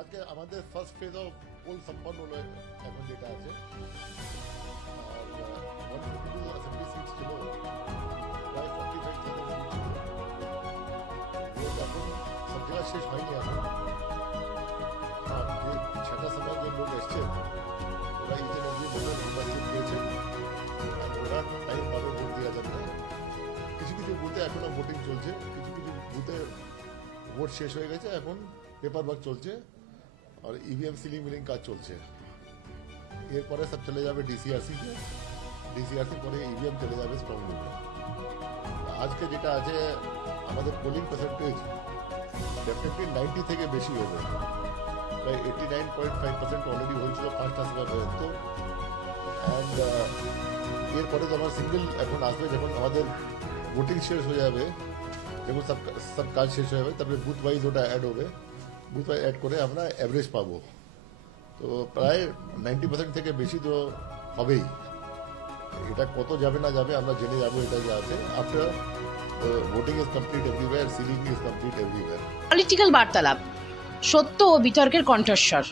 আজকে আমাদের first phase of poll সম্পন্ন হলো এখন যেটা আছে আর 152 অ্যাসেম্বলি সিটস ছিল প্রায় 45,000 সিট ছিল এখন সব জায়গা শেষ হয়নি এখন আর যে 6টার সময় যে লোক এসছেন ওরা ইতিমধ্যে ভোটার নির্বাচন পেয়েছেন আর ওরা টাইম পাবে ভোট দেওয়া যাবে কিছু কিছু বুথে এখনো ভোটিং চলছে কিছু কিছু বুথে ভোট শেষ হয়ে গেছে এখন পেপার ওয়ার্ক চলছে আর ইভিএম সিলিং মিলিং কাজ চলছে এরপরে সব চলে যাবে ডিসিআরসি কে ডিসিআরসি পরে ইভিএম চলে যাবে স্ট্রং রুমে আজকে যেটা আছে আমাদের পোলিং পার্সেন্টেজ ডেফিনেটলি 90 থেকে বেশি হবে প্রায় 89.5% অলরেডি হয়েছিল 5টা সময় পর্যন্ত অ্যান্ড এরপরে তো আমার সিঙ্গেল এখন আসবে যখন আমাদের ভোটিং শেষ হয়ে যাবে যখন সব কাজ শেষ হয়ে যাবে তারপরে বুথ ওয়াইজ ওটা অ্যাড হবে বুথ ওয়াইজ অ্যাড করে আমরা অ্যাভারেজ পাবো তো প্রায় 90% থেকে বেশি তো হবেই এটা কত যাবে না যাবে আমরা জেনে যাবো এটা যে আছে after voting is complete everywhere sealing is complete everywhere political বার্তালাপ সত্য ও বিতর্কের কণ্ঠস্বর